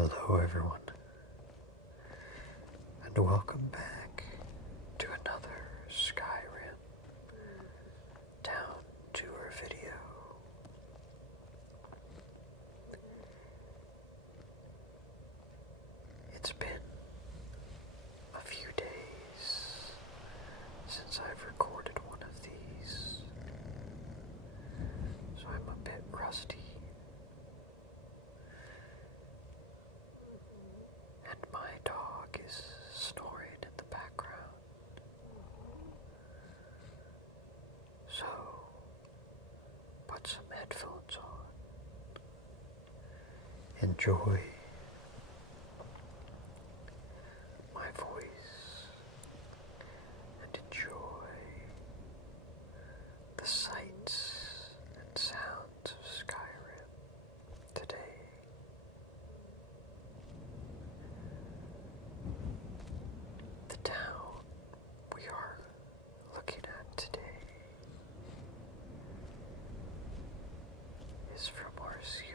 Hello everyone, and welcome back to another Skyrim Town Tour video. It's been a few days since I've recorded one of these, so I'm a bit rusty. And my dog is snoring in the background. So, put some headphones on. Enjoy my voice and enjoy the sights and sounds of Skyrim today. The town we are looking at today is from our series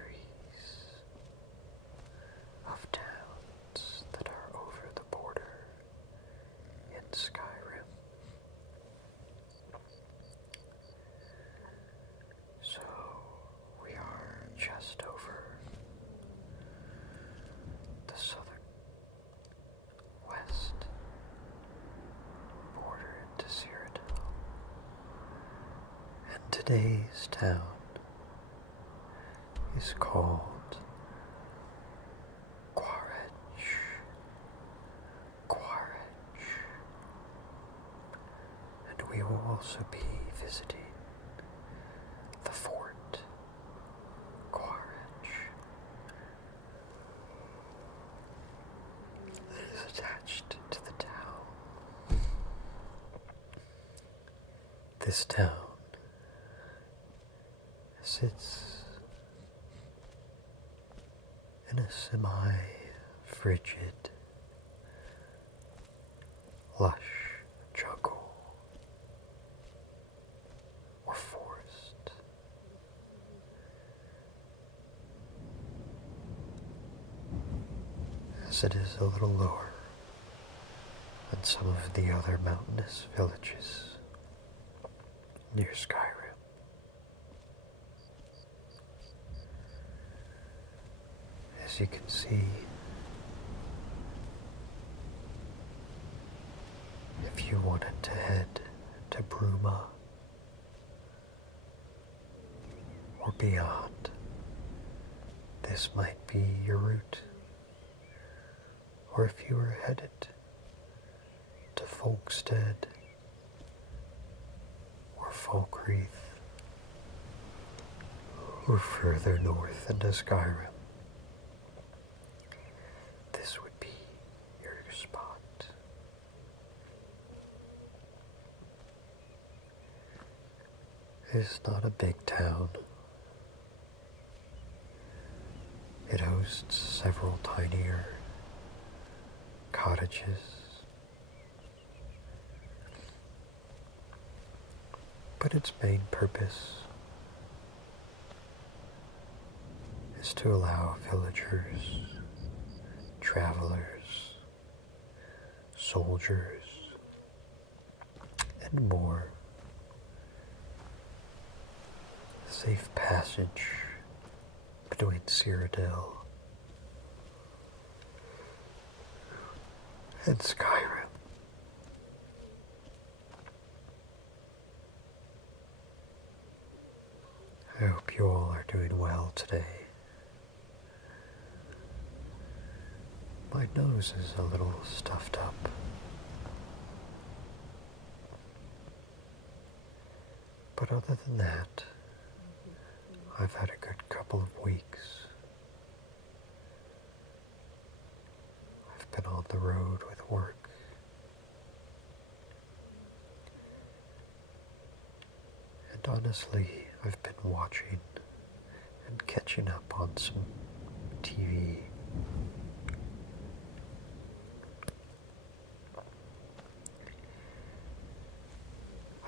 of towns that are over the border in Skyrim. So we are just over the southern west border into Cyrodil. And today's town is called Kwarech. Kwarech. And we will also be visiting the fort, Kwarech, that is attached to the town. This town sits in a semi-frigid, lush jungle or forest. As it is a little lower than some of the other mountainous villages near Skyrim. As you can see, if you wanted to head to Bruma or beyond, this might be your route. Or if you were headed to Folkstead or Falkreath or further north into Skyrim, this would be your spot. It's not a big town. It hosts several tinier cottages, but its main purpose is to allow villagers, travelers, soldiers, and more safe passage between Cyrodil and Skyrim. I hope you all are doing well today. My nose is a little stuffed up. But other than that, I've had a good couple of weeks. I've been on the road with work. And honestly, I've been watching and catching up on some TV.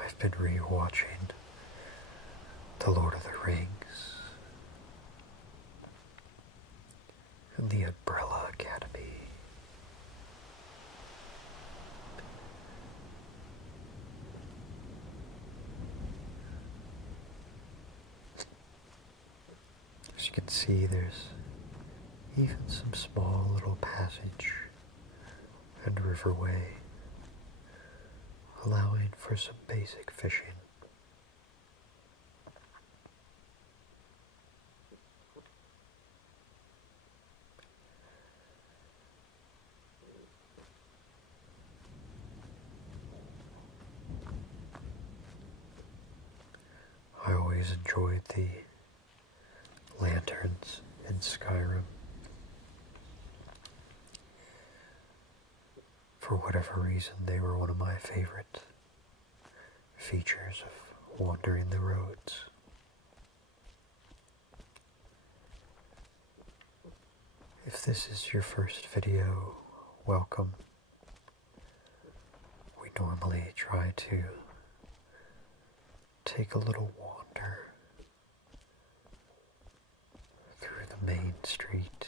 I've been re-watching The Lord of the Rings and the Umbrella As you can see, there's even some small little passage and riverway, allowing for some basic fishing. I always enjoyed the lanterns in Skyrim. For whatever reason, they were one of my favorite features of wandering the roads. If this is your first video, welcome. We normally try to take a little wander through the main street.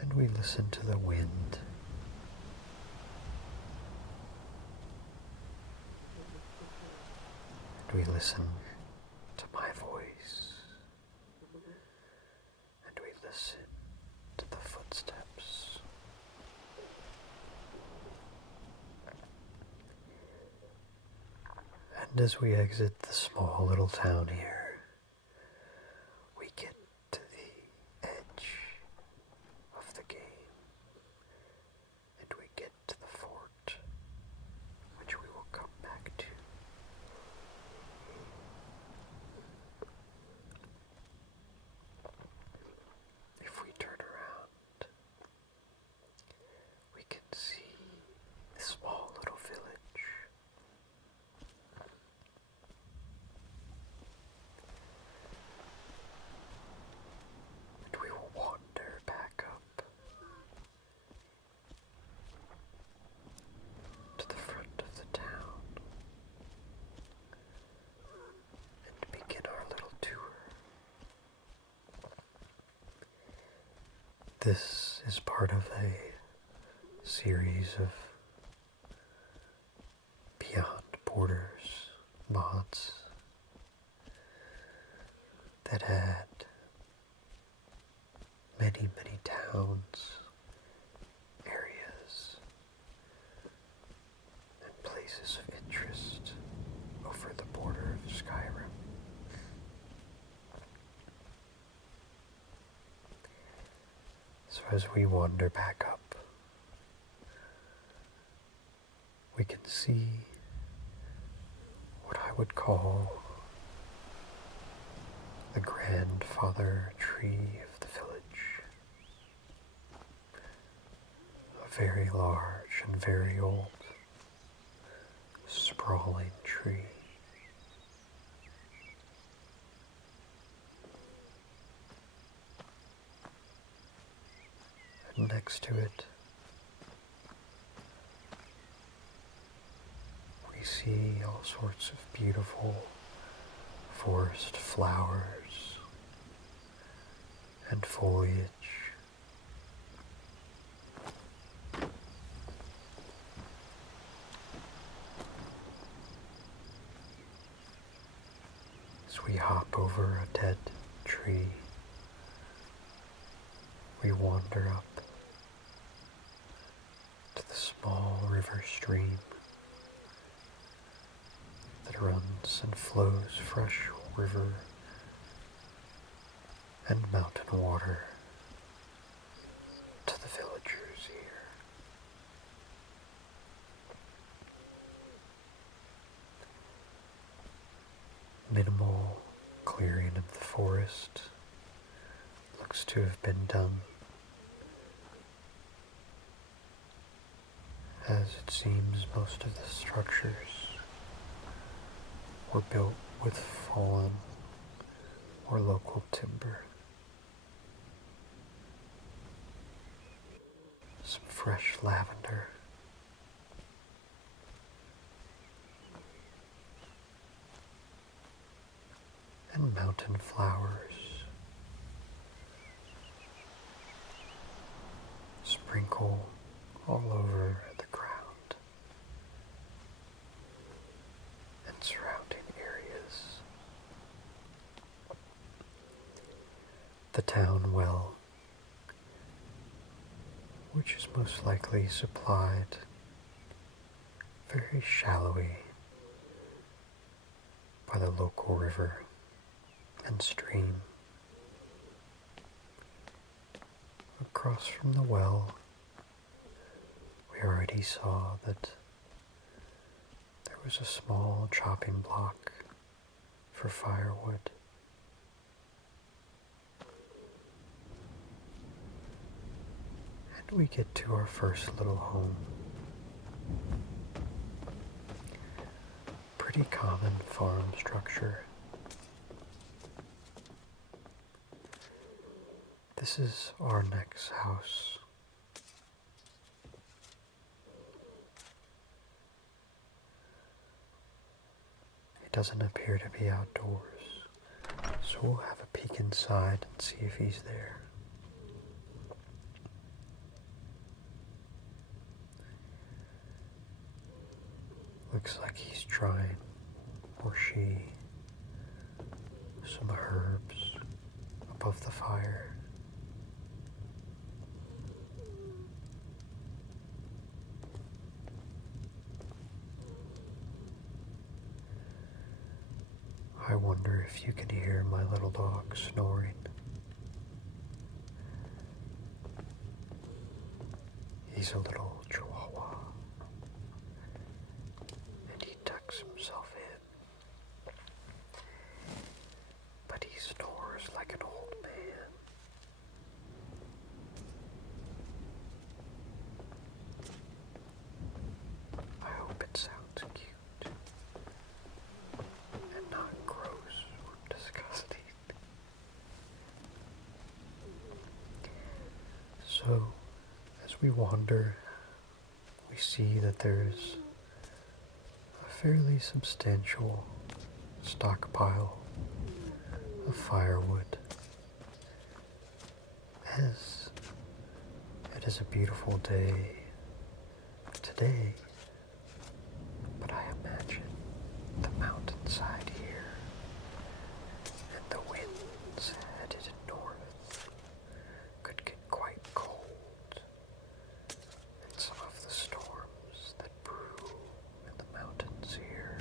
And we listen to the wind. And we listen to my voice. And we listen to the footsteps. And as we exit the small little town here, we get to the edge of the game, and we get to the fort, which we will come back to. If we turn around, we can see the small little village. And we will wander back up to the front of the town and begin our little tour. This is part of a series of Beyond Borders mods that had many, many towns, areas, and places of interest over the border of Skyrim. So as we wander back up, we can see what I would call the grandfather tree of the village. A very large and very old, sprawling tree. And next to it, we see all sorts of beautiful forest flowers and foliage. As we hop over a dead tree, we wander up to the small river stream that runs and flows fresh river and mountain water to the villagers here. Minimal clearing of the forest looks to have been done, as it seems most of the structures were built with fallen or local timber. Some fresh lavender, and mountain flowers sprinkle all over the ground and surrounding areas. The town well, which is most likely supplied very shallowly by the local river and stream. Across from the well, we already saw that there was a small chopping block for firewood. And we get to our first little home. Pretty common farm structure. This is our next house. It doesn't appear to be outdoors, so we'll have a peek inside and see if he's there. Looks like he's trying, or she, some herbs above the fire. I wonder if you can hear my little dog snoring. He's a little chihuahua, and he tucks himself in, but he snores like an old man. I hope it sounds cute and not gross or disgusting. So, as we wander, we see that there's a fairly substantial stockpile of firewood, as it is a beautiful day today, but I imagine the mountainside here and the winds headed north could get quite cold, and some of the storms that brew in the mountains here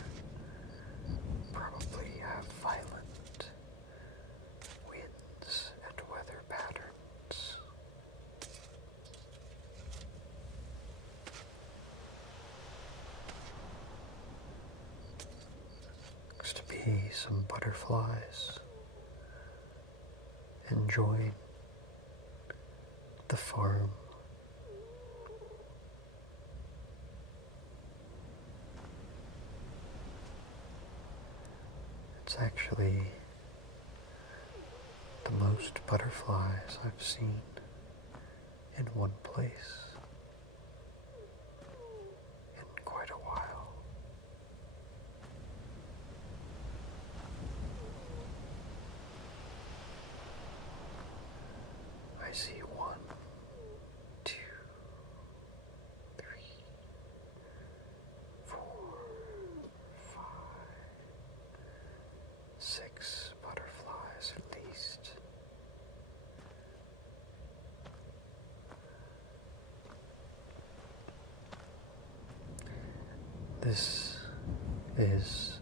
probably have violent winds and weather patterns. Looks to be some butterflies enjoying the farm. It's actually the most butterflies I've seen in one place in quite a while. I see 1, 2, 3, 4, 5, 6 butterflies at least. This is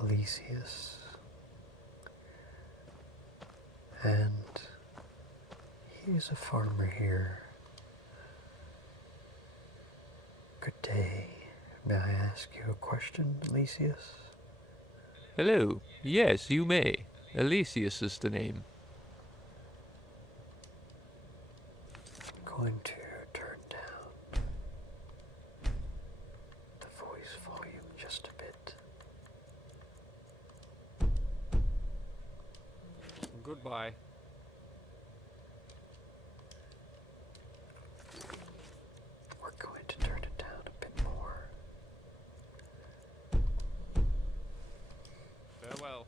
Elysius, and he's a farmer here. Good day. May I ask you a question, Elysius? Hello. Yes, you may. Elysius is the name. I'm going to turn down the voice volume just a bit. Goodbye. We're going to turn it down a bit more. Farewell.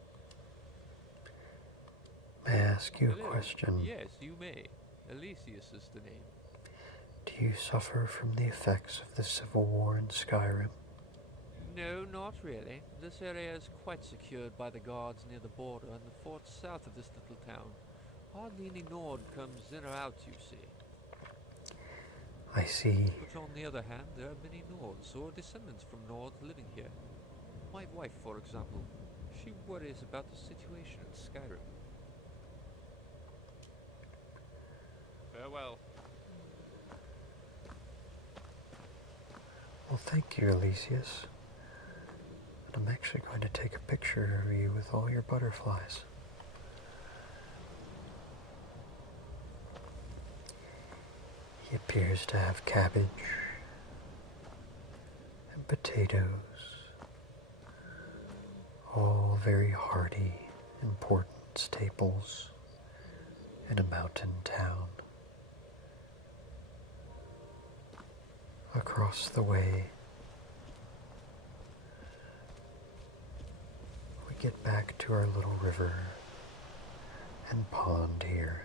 May I ask you a Hello. question? Yes, you may. Elysius is the name. Do you suffer from the effects of the civil war in Skyrim? No, not really. This area is quite secured by the guards near the border and the forts south of this little town. Hardly any Nord comes in or out, you see. I see. But on the other hand, there are many Nords or descendants from Nords living here. My wife, for example, she worries about the situation in Skyrim. Farewell. Well, thank you, Elysius. And I'm actually going to take a picture of you with all your butterflies. He appears to have cabbage and potatoes, all very hearty, important staples in a mountain town. Across the way, we get back to our little river and pond here.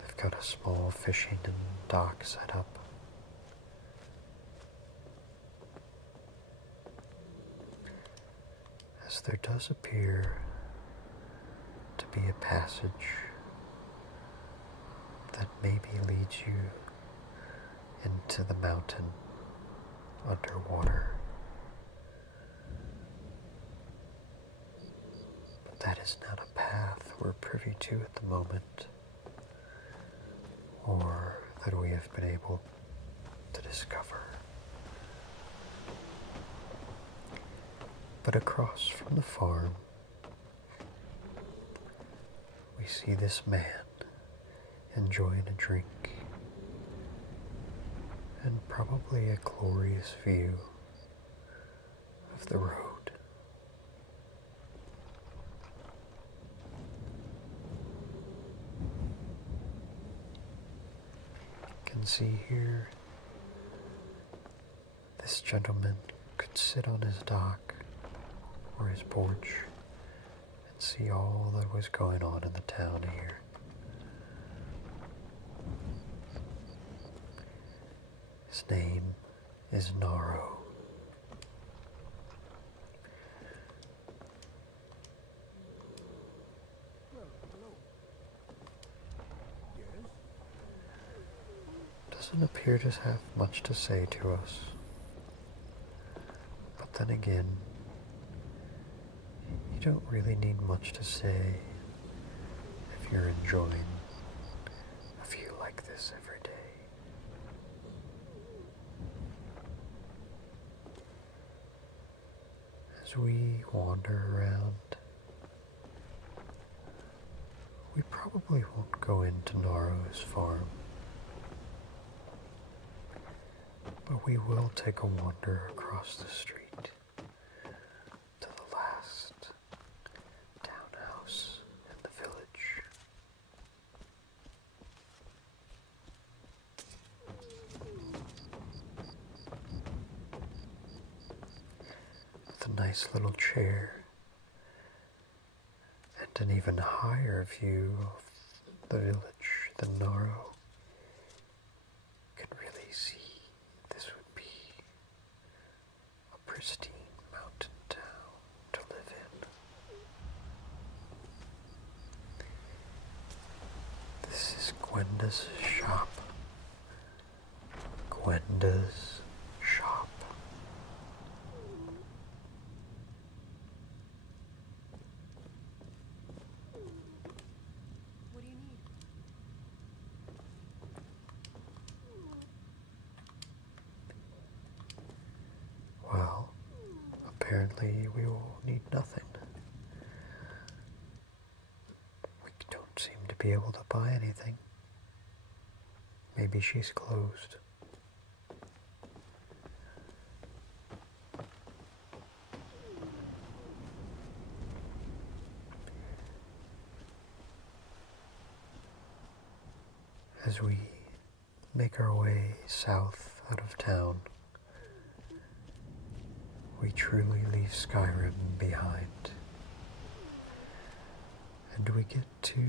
They've got a small fishing and dock set up. As there does appear to be a passage that maybe leads you into the mountain underwater. But that is not a path we're privy to at the moment, or that we have been able to discover. But across from the farm, we see this man enjoying a drink and probably a glorious view of the road. You can see here, this gentleman could sit on his dock or his porch and see all that was going on in the town here. His name is Naro. Doesn't appear to have much to say to us. But then again, you don't really need much to say if you're enjoying a view like this every day. As we wander around, we probably won't go into Naro's farm, but we will take a wander across the street to the last townhouse in the village. With a nice little chair and an even higher view of the village than Naro can really see. This would be a pristine mountain town to live in. This is Gwenda's shop. Gwenda's shop. What do you need? Well, apparently we will need nothing. We don't seem to be able to buy anything. Maybe she's closed. As we make our way south out of town, we truly leave Skyrim behind. And we get to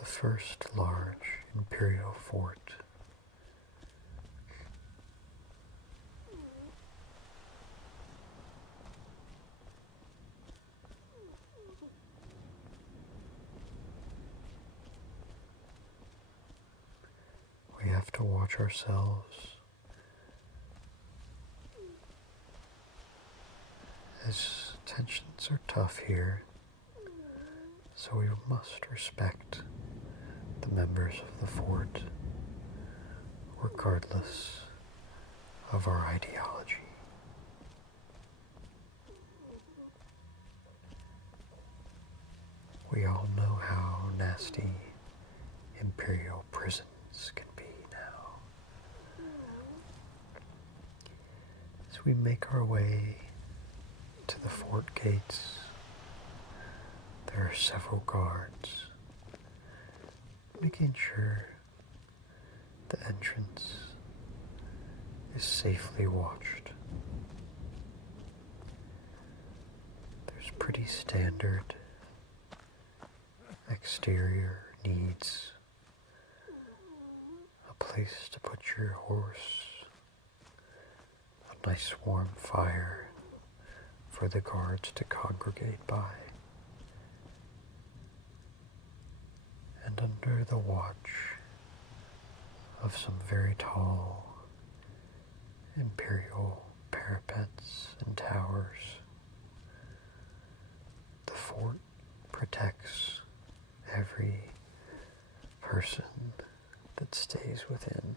the first large Imperial Fort. We have to watch ourselves as tensions are tough here, so we must respect the members of the fort regardless of our ideology. We all know how nasty Imperial prisons can be now. As we make our way to the fort gates, there are several guards, making sure the entrance is safely watched. There's pretty standard exterior needs: a place to put your horse, a nice warm fire for the guards to congregate by, and under the watch of some very tall Imperial parapets and towers, the fort protects every person that stays within.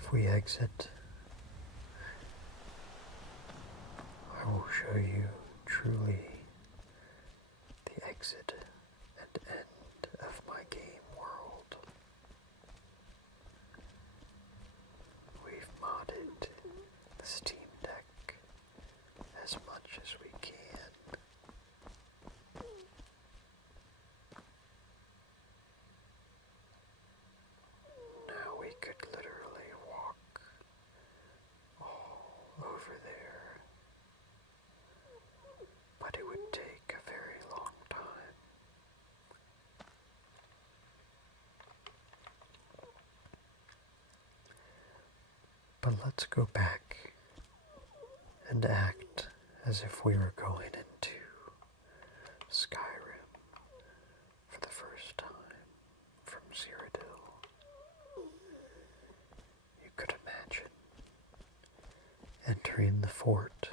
If we exit, I will show you truly the exit and end of my game world. We've modded the Steam Deck as much as we can. Now we could literally walk all over there, but it would take a very long time. But let's go back and act as if we were going into Skyrim for the first time from Cyrodil. You could imagine entering the fort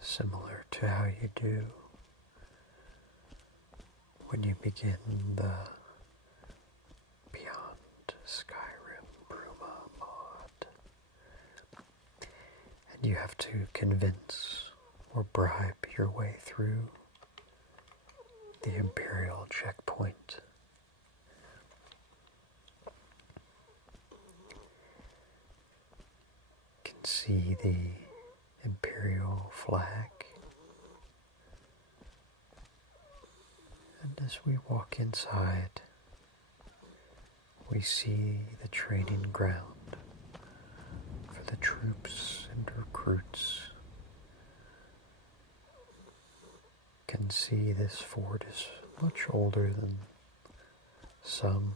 similar to how you do when you begin the Beyond Skyrim Bruma mod. And you have to convince or bribe your way through the Imperial checkpoint. You can see the Imperial flag. And as we walk inside, we see the training ground for the troops and recruits. You can see this fort is much older than some.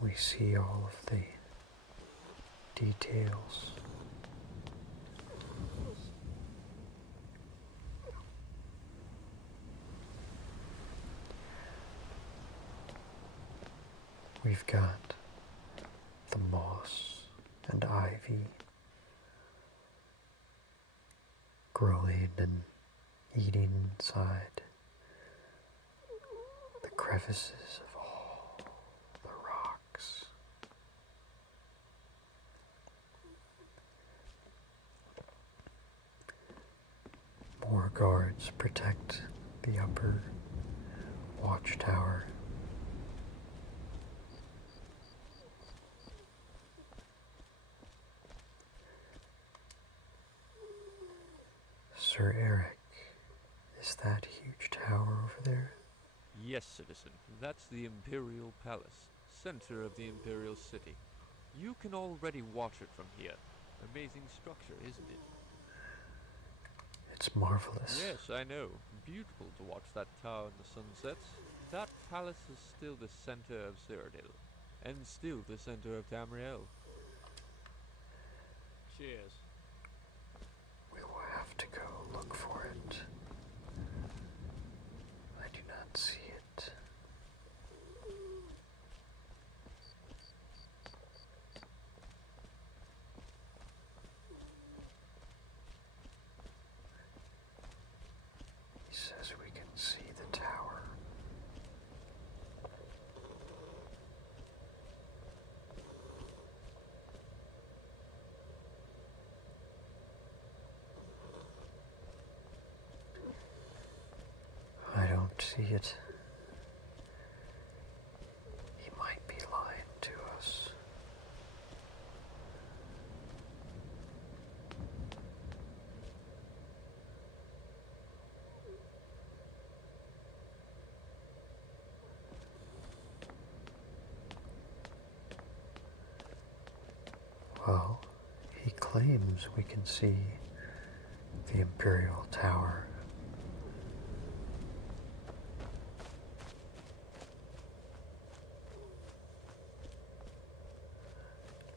We see all of the details. We've got the moss and ivy growing and eating inside the crevices of all the rocks. More guards protect the upper watchtower. Sir Eric, is that huge tower over there? Yes, citizen. That's the Imperial Palace, center of the Imperial City. You can already watch it from here. Amazing structure, isn't it? It's marvelous. Yes, I know. Beautiful to watch that tower in the sunsets. That palace is still the center of Cyrodil, and still the center of Tamriel. Cheers. We will have to go look for it. I do not see it. He says we can see the tower. I don't see it. He might be lying to us. Well, he claims we can see the Imperial Tower.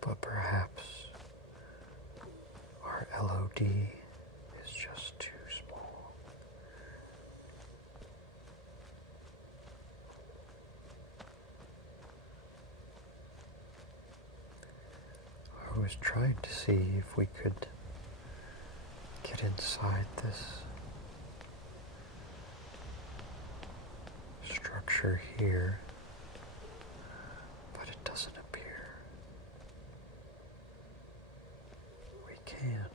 But perhaps our LOD is just too small. I was trying to see if we could get inside this structure here, but it doesn't appear we can,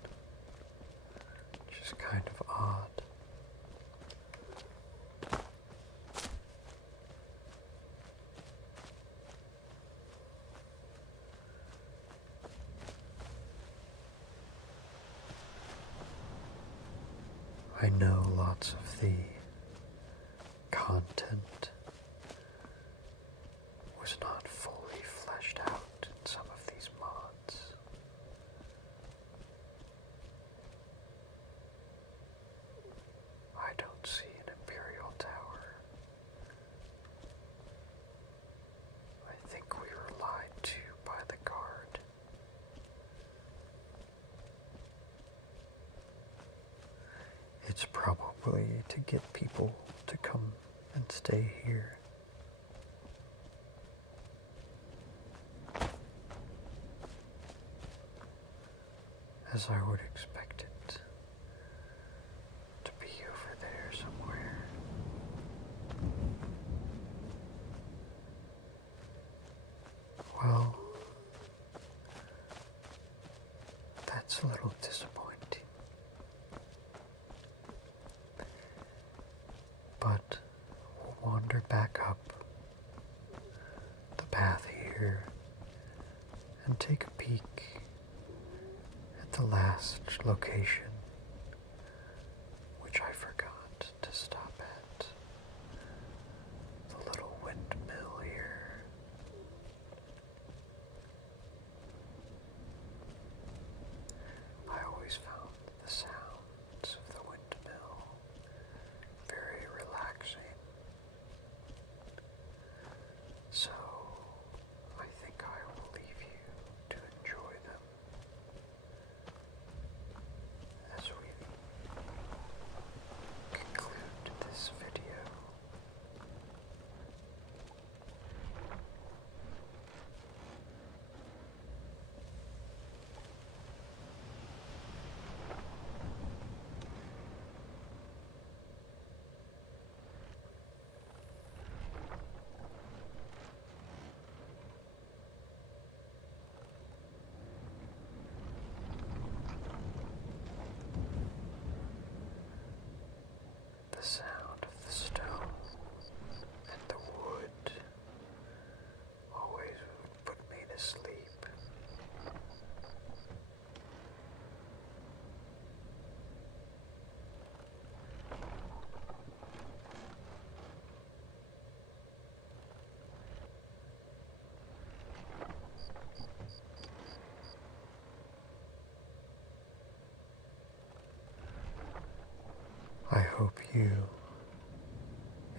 which is kind of odd. I know lots of the content was not fully fleshed out in some of these mods. I don't see an Imperial Tower. I think we were lied to by the guard. It's probably to get people to come and stay here. As I would expect it to be over there somewhere. Well, that's a little disappointing. But we'll wander back up the path here and take a peek at the last location, which I forgot to stop at. The little windmill here. I always found the sounds of the windmill very relaxing. So I think I will leave you to enjoy them. I hope you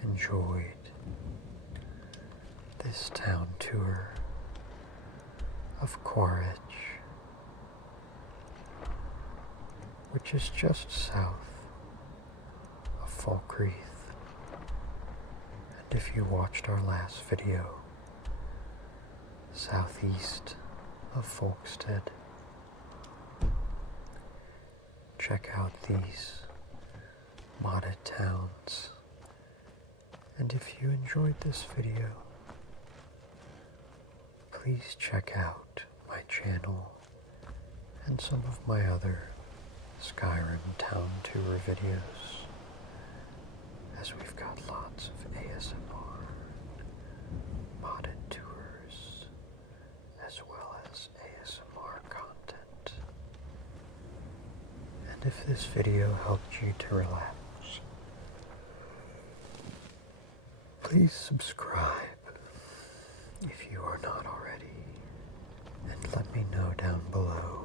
enjoyed this town tour of Kwarech, which is just south of Falkreath. And if you watched our last video, southeast of Folkstead. Check out these modded towns. And if you enjoyed this video, please check out my channel and some of my other Skyrim town tour videos, as we've got lots of ASMR, modded tours, as well as ASMR content. And if this video helped you to relax, please subscribe if you are not already, and let me know down below